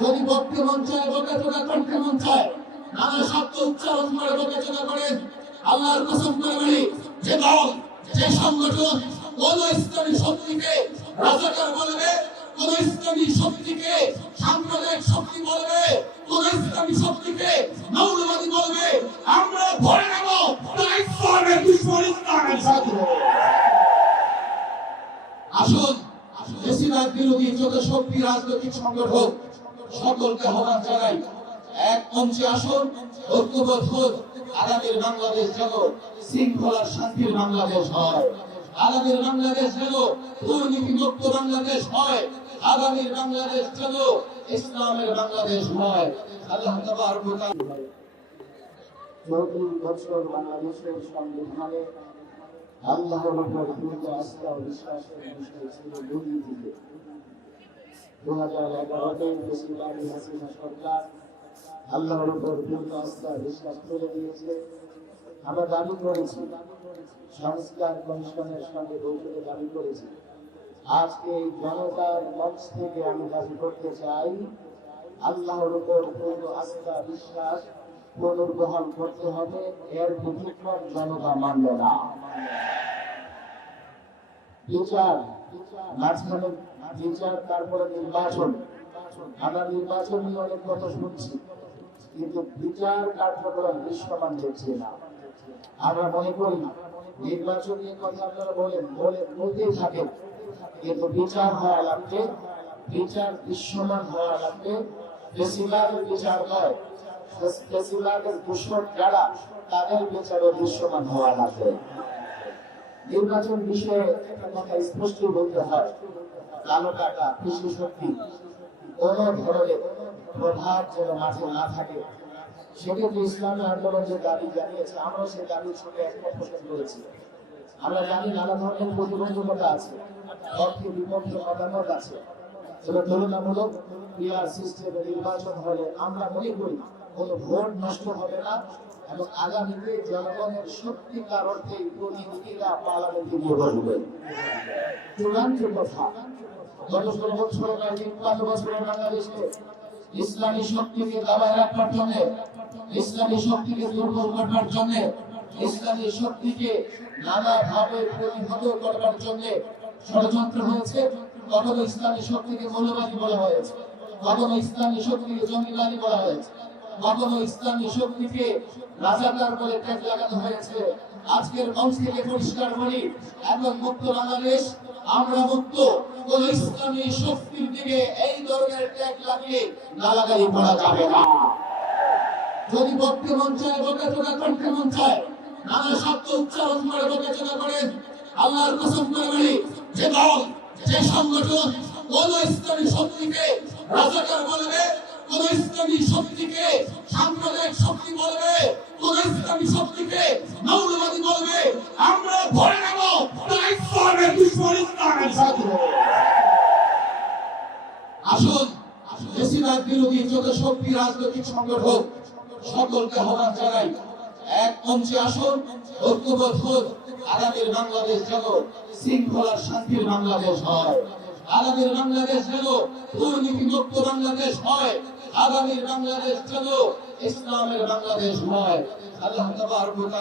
যদি বক্তব্য মন চায় বকে চোখা কণ্ঠে মন চায় নানা শব্দ উচ্চারণ করে বকে চোখা করে আল্লাহর কসম করে বলি, যে দল যে সংগঠন কোন ইসলামী শক্তিকে রাজাকার বলবে, কোন ইসলামী শক্তিকে সাম্প্রদায়িক শক্তি বলবে, কোন ইসলামী শক্তিকে মৌলবাদী বলবে, আমরা ধরে নেব তারা ইসলামের দুশমন, ইসলামের শত্রু। আসুন বেশিরভাগ বিরোধী যত শক্তি রাজনৈতিক সংগঠন সকলকে আহ্বান জানাই, এক মঞ্চে আসুন, ঐক্যবদ্ধ হোক। আগামীর বাংলাদেশ যেন শৃঙ্খলার শান্তির বাংলাদেশ হয়, আগামীর বাংলাদেশ যেন দুর্নীতি মুক্ত বাংলাদেশ হয়, আগামীর বাংলাদেশ যেন ইসলামের বাংলাদেশ হয়। আল্লাহ তাবারক ওয়া তাআলা 34 বছর বাংলাদেশের সংবিধানে আল্লাহর উপর পূর্ণ আস্থা ও বিশ্বাসের বিষয় ছিল দুর্নীতিতে। 2011-তে বেশিরভাগই হাসিনা সরকার আল্লাহর উপর পূর্ণ আস্থা বিশ্বাস করে দিয়েছে। আমরা দাবি করেছি, সংস্কার কমিশনের সঙ্গে বৈঠকে দাবি করেছি। আজকে এই জনতার মঞ্চ থেকে আমি দাবি করতে চাই, আল্লাহর উপর পূর্ণ আস্থা বিশ্বাস পুনর্বহাল করতে হবে, এর ব্যতিক্রম জনতা মানবে না। বিচার, মাঝখানে বিচার, তারপরে নির্বাচন। আমরা নির্বাচন নিয়ে অনেক কথা শুনছি, কিন্তু বিচার কার্যক্রম দৃশ্যমান হচ্ছে না। আমরা মনে করি নির্বাচন নিয়ে কথা আপনারা বলতেই থাকেন, কিন্তু বিচার হওয়া লাগবে, বিচার দৃশ্যমান হওয়া লাগবে। বেশিরভাগের বিচার হয়, বেশিরভাগের দুশ্মন যারা তাদের বিচারও দৃশ্যমান হওয়া লাগবে। নির্বাচন বিষয়ে একটা কথা স্পষ্ট বলতে হয়, কালো টাকা, কৃষি শক্তি কোন ধরনের প্রভাব যেন মাঝে না থাকে। সেক্ষেত্রে ইসলামী আন্দোলন যে দাবি জানিয়েছে, আমরা সেই দাবির সঙ্গে একমত পোষণ করেছি। আমরা জানি নানা ধরনের প্রতিবন্ধকতা আছে, পক্ষে বিপক্ষে মতামত আছে। তবে তুলনামূলক ক্রিয়ার সিস্টেমে নির্বাচন হলে আমরা মনে করি কোনো ভোট নষ্ট হবে না এবং আগামীতে জনগণের সত্যিকার অর্থে প্রতিনিধিরা পার্লামেন্টে গিয়ে বসবে। চূড়ান্ত কথা, গত 16 বছর নয়, 5 বছরে বাংলাদেশে ইসলামী শক্তিকে দাবায় রাখবার জন্য, ইসলামী শক্তিকে দুর্বল করবার জন্য, ইসলামী শক্তিকে নানাভাবে প্রতিহত করবার জন্য ষড়যন্ত্র হয়েছে। কখনো ইসলামী শক্তিকে মৌলবাদী বলা হয়েছে, কখনো ইসলামী শক্তিকে জঙ্গিবাদী বলা হয়েছে, কখনো ইসলামী শক্তিকে রাজাকার বলে ট্যাগ লাগানো হয়েছে। আজকের মঞ্চ থেকে পরিষ্কার বলি, এখন মুক্ত বাংলাদেশ, আমরা মুক্ত। কোন ইসলামী শক্তির দিকে এই ধরনের ট্যাগ লাগিয়ে গালাগালি করা যাবে না। যদি বক্তব্য মন চায় বকে চোখা কণ্ঠে মন চায় নানা শব্দ উচ্চারণ করে বকে চোখা করে আল্লাহর কসম করে বলি, যে দল যে সংগঠন কোন ইসলামী শক্তিকে রাজাকার বলবে, কোন ইসলামী শক্তিকে সাম্প্রদায়িক শক্তি বলবে, কোন ইসলামী শক্তিকে মৌলবাদী বলবে, আমরা ধরে নেব তারা ইসলামের দুশমন, ইসলামের শত্রু। আসুন বেশিরভাগ বিরোধী যত শক্তি রাজনৈতিক সংগঠন সকলকে আহ্বান জানাই, এক মঞ্চে আসুন, ঐক্যবদ্ধ হোক। আগামীর বাংলাদেশ যেন শৃঙ্খলার শান্তির বাংলাদেশ হয়, আগামীর বাংলাদেশ যেন দুর্নীতি মুক্ত বাংলাদেশ হয়, আগামীর বাংলাদেশ যেন ইসলামের বাংলাদেশ হয়। আল্লাহ তাবারক ওয়া তাআলা